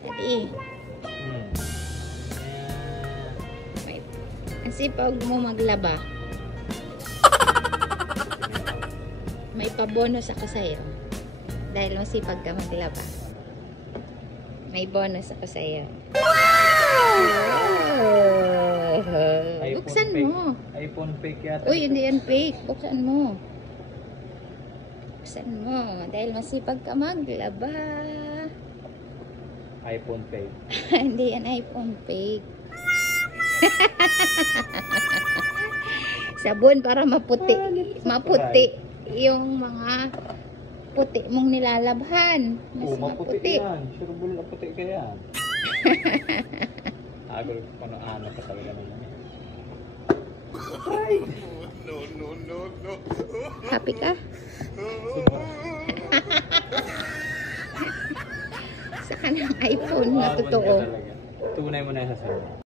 Dali. Ang sipag mo maglaba. May pa-bonus ako sa'yo. Dahil masipag ka maglaba. May bonus ako sa'yo. Wow! Buksan mo. iPhone fake yata. Uy, hindi yan fake. Buksan mo. Buksan mo. Dahil masipag ka maglaba. iPhone fake. Hindi yan iPhone fake. Sabon para maputi. Maputi yung mga puti mong nilalabhan. Mas maputi yan. Sure bull na puti ka yan. Agol ko na anak ka talaga naman. No. Happy ka? Sa kanang iPhone na totoo. Tunay mo na yung sasabihin.